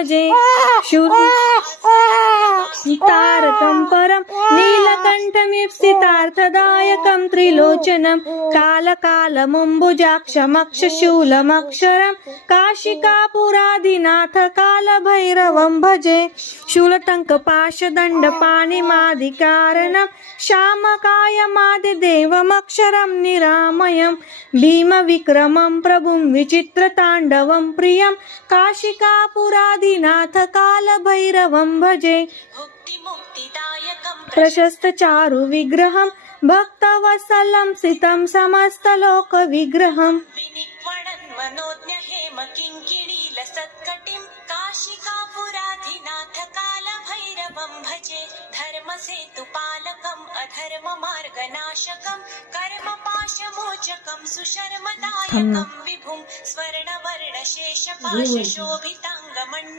भजे तारकं परं नीलकण्ठमीप्सितार्थदायकं त्रिलोचनं कालकालमम्बुजाक्षमक्षशूलमक्षरं काशिकापुरादिनाथ कालभैरवं भजे शूलटङ्कपाशदण्डपाणिमादिकारणं श्यामकायमादिदेवमक्षरं निरामयं भीमविक्रमं प्रभुं विचित्रताण्डवं प्रियं काशिकापुरादिनाथ कालभैरवं भजे प्रशस्तचारु विग्रहं भक्तवत्सलं सितं समस्तलोकविग्रहं मनोज्ञ हेम किङ्किणीलसत्कटिं काशिकापुराधिनाथ कालभैरवं भजे धर्मसेतुपालकम् अधर्ममार्गनाशकं कर्मपाशमोचकं सुशर्मदायकं विभुं स्वर्णवर्णशेषपाशशोभिताङ्गमण्डलं